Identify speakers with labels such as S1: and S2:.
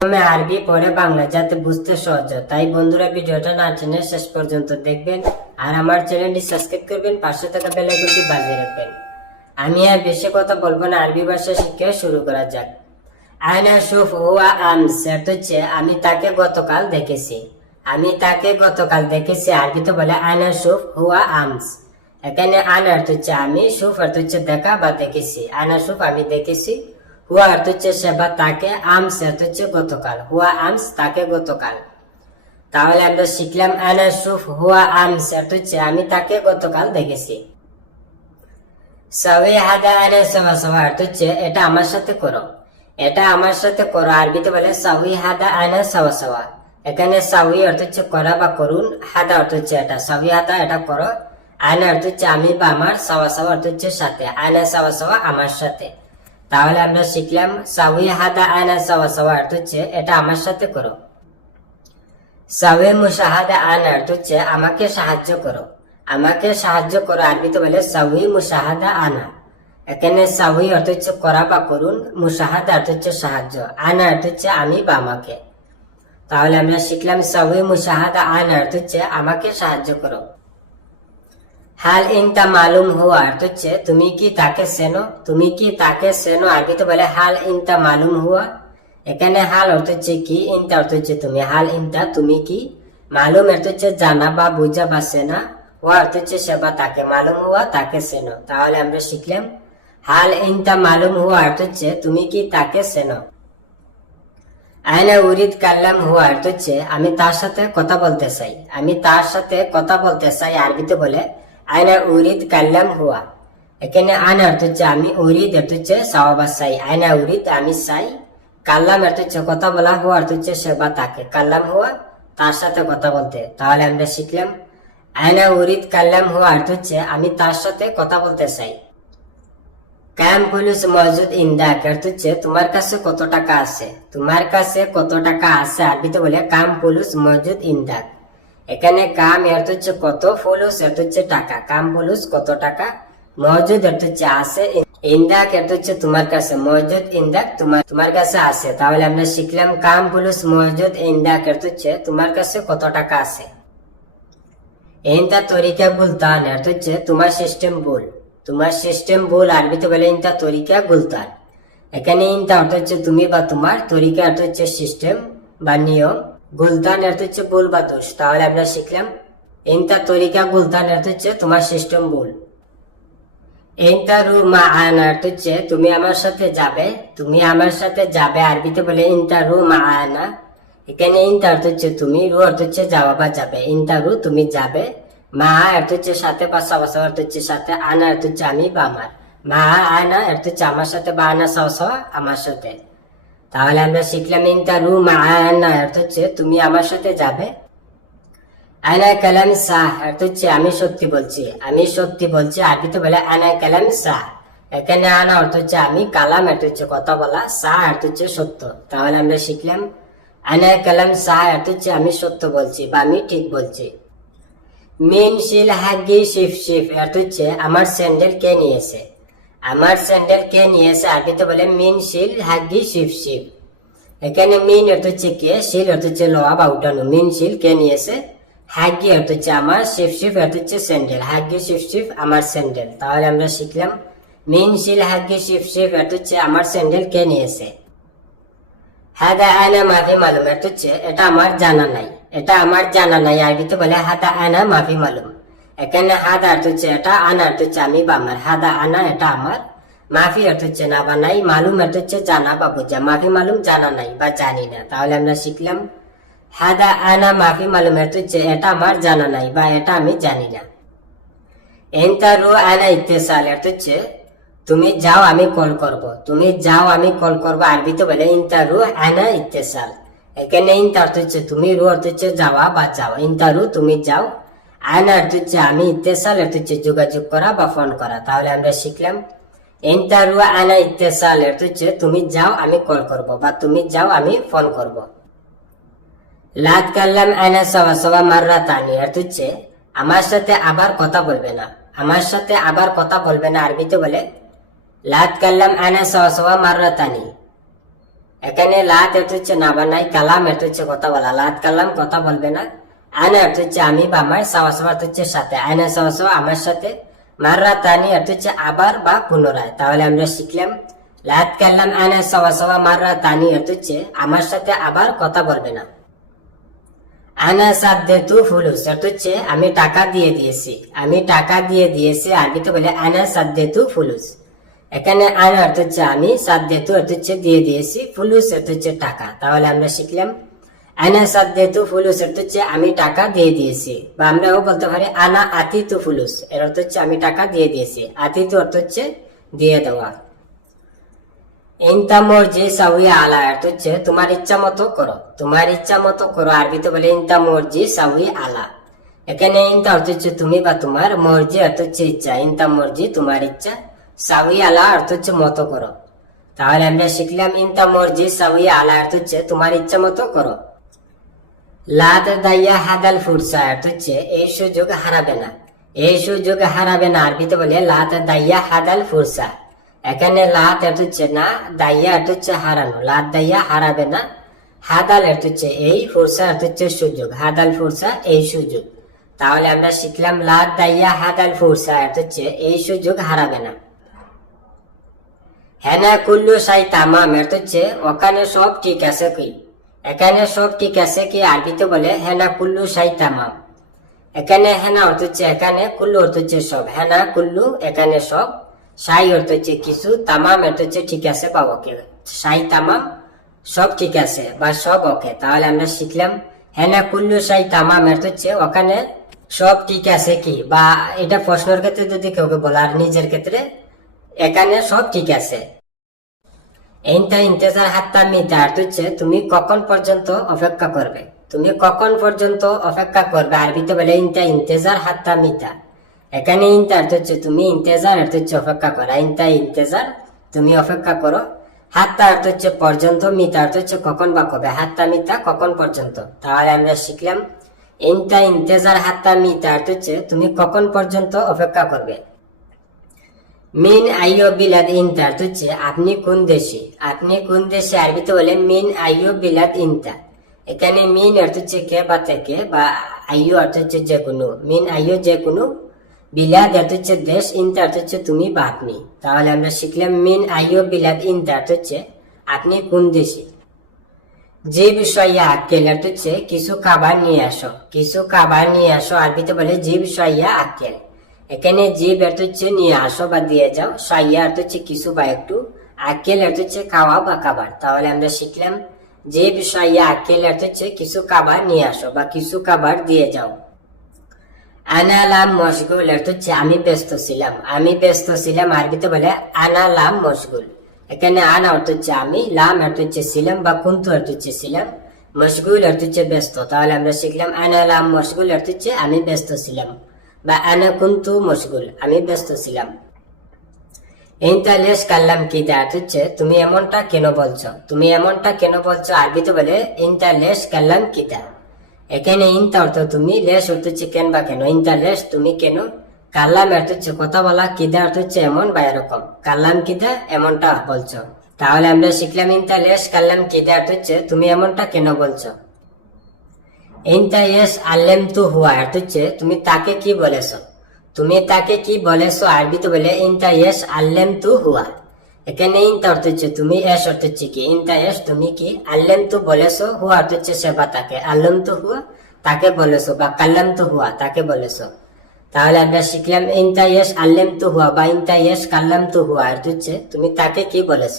S1: প্রথমে আরবি পরে বাংলা, যাতে বুঝতে সহজ তাই বন্ধুরা, ভিডিওটা না টেনে শেষ পর্যন্ত দেখবেন। আর আমার চ্যানেলটি সাবস্ক্রাইব করবেন, পাশে থাকা বেল আইকনটি বাজিয়ে রাখবেন। আমি আর বেশি কথা বলব না, আরবি ভাষা শিখে শুরু করা যাক। আয়না সুফ হুয়া আমস হচ্ছে আমি তাকে গতকাল দেখেছি। আমি তাকে গতকাল দেখেছি আরবিতে বলে আয়না সুফ হুয়া আমস এখানে আয়না অর্থ হচ্ছে আমি সুফ আর হচ্ছে দেখা বা দেখেছি। আয়না সুফ আমি দেখেছি। হুয়া অর্থ হচ্ছে সে বা তাকে আমস অর্থ হচ্ছে গতকাল। হুয়া আমস তাকে গতকাল। তাহলে আমরা শিখলাম আয়না সুফ হুয়া আমস অর্থ হচ্ছে আমি তাকে গতকাল দেখেছি। সবে হাদা আনে সবা সবা অর্থ হচ্ছে এটা আমার সাথে করো। এটা আমার সাথে করো, আরবিতে বলে সাউই হাদা আনা সবা সবা এখানে সাউই অর্থ হচ্ছে করা বা করুন, হাদা অর্থ হচ্ছে এটা। সাউই হাদা এটা করো আয়না অর্থ হচ্ছে আমি বা আমার সাওয়া সাওয়া অর্থ হচ্ছে সাথে আয়না সাওয়া সাওয়া আমার সাথে। তাহলে আমরা শিখলাম সাউই হাদা আনা সাওয়া সাওয়া অর্থ হচ্ছে এটা আমার সাথে করো। সাউই মুশাহাদা আনা অর্থ হচ্ছে আমাকে সাহায্য করো। আমাকে সাহায্য করো আরবিতে বলে সাউই মুশাহাদা আনা এখানে সাউই অর্থ হচ্ছে করা বা করুন, মুশাহাদা অর্থ হচ্ছে সাহায্য আনা অর্থ হচ্ছে আমি বা আমাকে। তাহলে আমরা শিখলাম সাউই মুশাহাদা আনা অর্থ হচ্ছে আমাকে সাহায্য করো। হাল ইনতা মালুম হুয়া। অর্থ হচ্ছে, তুমি কি তাকে চেনো? তুমি কি তাকে চেনো? আরবিতে বলে হাল ইনতা মালুম হুয়া। এখানে হাল অর্থ হচ্ছে কি? ইনতা অর্থ হচ্ছে তুমি। হাল ইনতা তুমি কি? মালুম অর্থ হচ্ছে জানা বা বুঝা বা চেনা। হুয়া অর্থ হচ্ছে সেবা তাকে মালুম হুয়া, তাকে চেনো। তাহলে আমরা শিখলাম, হাল ইনতা মালুম হুয়া অর্থ হচ্ছে, তুমি কি তাকে চেনো? আয়না উরিদ কাল্লাম হুয়া অর্থ হচ্ছে, আমি তার সাথে কথা বলতে চাই। আমি তার সাথে কথা বলতে চাই, আরবিতে বলে আয়না উরিদ কাল্লাম হুয়া এখানে আয়না অর্থ হচ্ছে আমি উরিদ অর্থ হচ্ছে সাওয়াবা চাই আয়না উরিদ আমি চাই কাল্লাম অর্থ হচ্ছে কথা বলা হুয়া অর্থ হচ্ছে সেবা তাকে কাল্লাম হুয়া তার সাথে কথা বলতে তাহলে আমরা শিখলাম আয়না উরিদ কাল্লাম হুয়া অর্থ হচ্ছে আমি তার সাথে কথা বলতে চাই কাম পুলিশ মজুদ ইন্দাক অর্থ হচ্ছে তোমার কাছে কত টাকা আছে তোমার কাছে কত টাকা আছে আরবিতে বলে কাম পুলিশ মজুদ ইন্দাক এখানে কাম অর্থ হচ্ছে কত ফুলুস অর্থ হচ্ছে টাকা। কাম পুলুস কত টাকা? মজুদ অর্থ হচ্ছে আছে, ইন্দাক অর্থ হচ্ছে তোমার কাছে। মজুদ, ইন্দাক তোমার তোমার কাছে আছে। তাহলে আমরা শিখলাম কাম পুলুস মজুদ, ইন্দাক অর্থ হচ্ছে তোমার কাছে কত টাকা আছে। ইনতা তরিকা গুলতান অর্থ হচ্ছে তোমার সিস্টেম ভুল। তোমার সিস্টেম ভুল, আরবিতে বলে ইনতা তরিকা গুলতান। এখানে ইনতা অর্থ হচ্ছে তুমি বা তোমার, তরিকা অর্থ হচ্ছে সিস্টেম বা নিয়ম। গুলতান অর্থ হচ্ছে ভুল বা দোষ। তাহলে আমরা শিখলাম ইনতা তরিকা গুলতান অর্থ হচ্ছে তোমার সিস্টেম ভুল ইনতা রু মা আন অর্থ হচ্ছে তুমি আমার সাথে যাবে, তুমি আমার সাথে যাবে আরবিতে বলে ইনতা রু মা আনা এখানে ইনতা অর্থ হচ্ছে তুমি, রু অর্থ হচ্ছে যাওয়া বা যাবে। ইনতা রু তুমি যাবে, মা অর্থ হচ্ছে সাথে বা সাওয়া অর্থ হচ্ছে সাথে আনা অর্থ হচ্ছে আমি বা আমার। মা আনা অর্থ হচ্ছে আমার সাথে বা আনা সাওয়া আমার সাথে। তাহলে আমরা শিখলাম ইনতা রু মা আনা অর্থ হচ্ছে তুমি আমার সাথে যাবে। আনা কালাম সাহ অর্থ হচ্ছে আমি সত্যি বলছি। আমি সত্যি বলছি আরবিতে বলে আনা কালাম সাহ। এখানে আনা অর্থ হচ্ছে আমি, কালাম অর্থ হচ্ছে কথা বলা, সাহ অর্থ হচ্ছে সত্য। তাহলে আমরা শিখলাম, আনা কালাম সাহ অর্থ হচ্ছে আমি সত্য বলছি বা আমি ঠিক বলছি। মেন শিল হাগি শিফ শিফ অর্থ হচ্ছে আমার স্যান্ডেল কে নিয়েছে। আমার স্যান্ডেল কে নিয়েছে? আরবিতে বলে মিন শিল হাগি শিফ শিফ এখানে মিন অর্থ হচ্ছে কে? শিল অর্থ হচ্ছে লোহা বা উঠানো মিন শিল কে নিয়েছে? হাগি অর্থ হচ্ছে আমার শিফ শিফ অর্থ হচ্ছে স্যান্ডেল হাগি শিফ শিফ আমার স্যান্ডেল তাহলে আমরা শিখলাম মিন শিল হাগি শিফ শিফ অর্থ হচ্ছে আমার স্যান্ডেল কে নিয়েছে। হাদা আয়না মাফি মালুম। অর্থ হচ্ছে, এটা আমার জানা নাই। এটা আমার জানা নাই। আরবিতে বলে হাদা আয়না মাফি মালুম। এখানে হাদা অর্থ হচ্ছে এটা, আনা অর্থ হচ্ছে আমি বা আমার। হাদা আনা এটা আমার। মাফি অর্থ হচ্ছে না বা নাই, মালুম অর্থ হচ্ছে জানা বা বোঝা। মাফি মালুম জানা নাই বা জানি না। তাহলে আমরা শিখলাম হাদা আনা, মাফি মালুম অর্থ হচ্ছে এটা আমার জানা নাই বা এটা আমি জানি না। এনতা রু আনা ইত্তেসাল অর্থ হচ্ছে তুমি যাও আমি কল করব। তুমি যাও আমি কল করব, আরবিতে বলে ইনতা রু আনা ইত্তেসাল। এখানে ইনতা অর্থ হচ্ছে তুমি রু অর্থ হচ্ছে যাওয়া বা যাও। ইনতা রু, তুমি যাও। অর্থ হচ্ছে আমি ইত্তেসাল অর্থ হচ্ছে যোগাযোগ করা বা ফোন করা, তাহলে আমরা শিখলাম ইনতা রু আনা ইত্তেসাল হচ্ছে তুমি যাও, আমি কল করব বা তুমি যাও, আমি ফোন করব। লাত কাল্লাম আনা সওয়া সওয়া মাররা তানি অর্থ হচ্ছে আমার সাথে আবার কথা বলবে না, আমার সাথে আবার কথা বলবে না, আরবিতে বলে, লাত কাল্লাম আনা সওয়া সওয়া মাররা তানি এখানে লাত এর হচ্ছে না বানাই কালাম এর হচ্ছে কথা বলা, লাত কালাম কথা বলবে না আয়না এর হচ্ছে আমি বা আমার সাওয়া সাওয়া এর হচ্ছে সাথে আয়না সাওয়া সাওয়া আমার সাথে। মাররা তানি এর হচ্ছে আবার বা পুনরায়। তাহলে আমরা শিখলাম লাত কালাম আয়না সাওয়া সাওয়া মাররা তানি এর হচ্ছে আমার সাথে আবার কথা বলবে না। আনা সাদ্দে তু ফুলুস অর্থ হচ্ছে আমি টাকা দিয়ে দিয়েছি। আমি টাকা দিয়ে দিয়েছি আরবিতে বলে আনা সাদ্দে তু ফুলুস। এখানে আনা অর্থ হচ্ছে আমি সাদ্দে তু অর্থ হচ্ছে দিয়ে দিয়েছি, ফুলুস অর্থ হচ্ছে টাকা। তাহলে আমরা শিখলাম আনা সাদ্দে তু ফুলুস অর্থ হচ্ছে আমি টাকা দিয়ে দিয়েছি। বা আমরাও বলতে পারি, আনা আতি তু ফুলুস, এর অর্থ হচ্ছে আমি টাকা দিয়ে দিয়েছি। আতি তু অর্থ হচ্ছে দিয়ে দেওয়া। ইনতা মর্জি সাউয়া আলা অর্থ হচ্ছে তোমার ইচ্ছা মতো করো। তোমার ইচ্ছা মতো করো, আরবিতে বলে ইনতা মর্জি সাউই আলা। এখানে ইনতা অর্থ হচ্ছে তুমি বা তোমার মর্জি অর্থ হচ্ছে ইচ্ছা। ইনতা মর্জি তোমার ইচ্ছা, সাউই আলা, অর্থ হচ্ছে মতো করো। তাহলে আমরা শিখলাম ইনতা মর্জি সাউই আলা অর্থ হচ্ছে তোমার ইচ্ছা মতো করো। লাত দাইয়া হাদাল ফুরসা অর্থ হচ্ছে এই সুযোগ হারাবে না। এই সুযোগ হারাবে না, আরবিতে বলে লাত দাইয়া হাদাল ফুরসা এখানে লাত এর হচ্ছে না, দাইয়া এর হচ্ছে হারানো। লাত দাইয়া হারাবে না, হাদাল এর হচ্ছে এই ফুরসা এর হচ্ছে সুযোগ, হাদাল ফুরসা এই সুযোগ। তাহলে আমরা শিখলাম লাত দাইয়া হাদাল ফুরসা এর হচ্ছে এই সুযোগ হারাবে না। হ্যানা কুল্লু সাই তামাম এর হচ্ছে, ওখানে সব ঠিক আছে কি এখানে সব ঠিক আছে কি আরবিতে বলে, হেনা কুল্লু সাই তামাম এখানে হেনা অর্থ হচ্ছে এখানে কুল্লু অর্থ হচ্ছে সব হেনা, কুল্লু এখানে সব সাই অর্থ হচ্ছে কিছু, তামাম অর্থ হচ্ছে ঠিক আছে বা ওকে সাই তামাম সব ঠিক আছে বা সব ওকে তাহলে আমরা শিখলাম, হেনা, কুল্লু সাই তামাম অর্থ হচ্ছে ওখানে সব ঠিক আছে কি? বা এটা প্রশ্নের ক্ষেত্রে যদি কেউ বলে, আর নিজের ক্ষেত্রে এখানে সব ঠিক আছে। এইটা ইন্তেজার মিতা অর্থ হচ্ছে তুমি কখন পর্যন্ত অপেক্ষা করবে? তুমি কখন পর্যন্ত অপেক্ষা করবে? আরবিতে বলে ইন্তা ইন্তেজার হাত্তা মিতা এখানে ইন্তা অর্থ হচ্ছে তুমি ইন্তেজার অর্থ হচ্ছে অপেক্ষা করা। ইন্তা ইন্তেজার, তুমি অপেক্ষা করো। হাত্তা অর্থ হচ্ছে পর্যন্ত মিতা অর্থ হচ্ছে কখন বা কবে? হাত্তা মিতা কখন পর্যন্ত? তাহলে আমরা শিখলাম ইন্তা ইন্তেজার হাত্তা মিতা অর্থ হচ্ছে তুমি কখন পর্যন্ত অপেক্ষা করবে? মিন আইও বিলাদ ইনতা অর্থ হচ্ছে আপনি কোন দেশে? আপনি কোন দেশে আরবিতে বলে মিন আইও বিলাদ ইনতা এখানে মিন অর্থ হচ্ছে কে বা থেকে বা আইও অর্থ হচ্ছে যে কোনো। মিন আইও যে কোনো। বিলাদ অর্থ হচ্ছে দেশ ইনতা অর্থ হচ্ছে তুমি বা আপনি। তাহলে আমরা শিখলাম মিন আইও বিলাদ ইনতা হচ্ছে আপনি কোন দেশে? যে বিষয়ে আক্কেল অর্থ হচ্ছে কিছু খাবার নিয়ে আসো। কিছু খাবার নিয়ে আসো আরবিতে বলে যে বিষয়ে আক্কেল। এখানে যে অর্থ হচ্ছে, নিয়ে আসো বা দিয়ে যাও। সাইয়া অর্থ হচ্ছে কিছু বা একটু। আকেল অর্থ হচ্ছে খাওয়া বা খাবার। তাহলে আমরা শিখলাম যে বিষয়ে আকেল অর্থ হচ্ছে কিছু খাবার নিয়ে আসো বা কিছু খাবার দিয়ে যাও। আনালাম মশগুল অর্থ হচ্ছে আমি ব্যস্ত ছিলাম। আমি ব্যস্ত ছিলাম আরবিতে বলে আনালাম মশগুল। এখানে আনা অর্থ হচ্ছে আমি, লাম অর্থ হচ্ছে ছিলাম বা কুন্তু অর্থ হচ্ছে ছিলাম। মশগুল অর্থ হচ্ছে ব্যস্ত। তাহলে আমরা শিখলাম আনালাম মশগুল অর্থ হচ্ছে আমি ব্যস্ত ছিলাম। বা আনা কুন্তু মশগুল, আমি ব্যস্ত ছিলাম। ইনতা লেশ কাল্লাম কি অর্থ হচ্ছে তুমি এমনটা কেন বলছো? তুমি এমনটা কেন বলছো আরবিতে বলে ইনতা লেশ কাল্লাম কিতা এখানে ইনতা অর্থ তুমি অর্থ হচ্ছে কেন বা কেন? ইনতা লেশ তুমি কেন? কাল্লাম অর্থ হচ্ছে কথা বলা কিদা অর্থ হচ্ছে এমন বা এরকম। কাল্লাম কিদা এমনটা বলছো। তাহলে আমরা শিখলাম ইনতা লেশ কাল্লাম কিদা অর্থ হচ্ছে তুমি এমনটা কেন বলছো? ইনতা আল্লেম তু হুয়া তুমি তাকে কি বলেছ? তুমি তাকে কি বলেছ আরবিতে বলে ইনতা ইয়েস আল্লেম তু হুয়া? এখানে ইনতা অর্থ হচ্ছে তুমি, এস অর্থ হচ্ছে কি? ইনতা এস তুমি কি আল্লেম তু বলেছ? হুয়া অর্থ হচ্ছে সেবা তাকে আল্লেম তু হুয়া, তাকে বলেছ বা কাল্লাম তু হুয়া, তাকে বলেছ। তাহলে আমরা শিখলাম ইনতা ইয়েস আল্লেম তু হুয়া বা ইনতা ইয়েস কাল্লাম তু হুয়া অর্থ হচ্ছে তুমি তাকে কি বলেছ?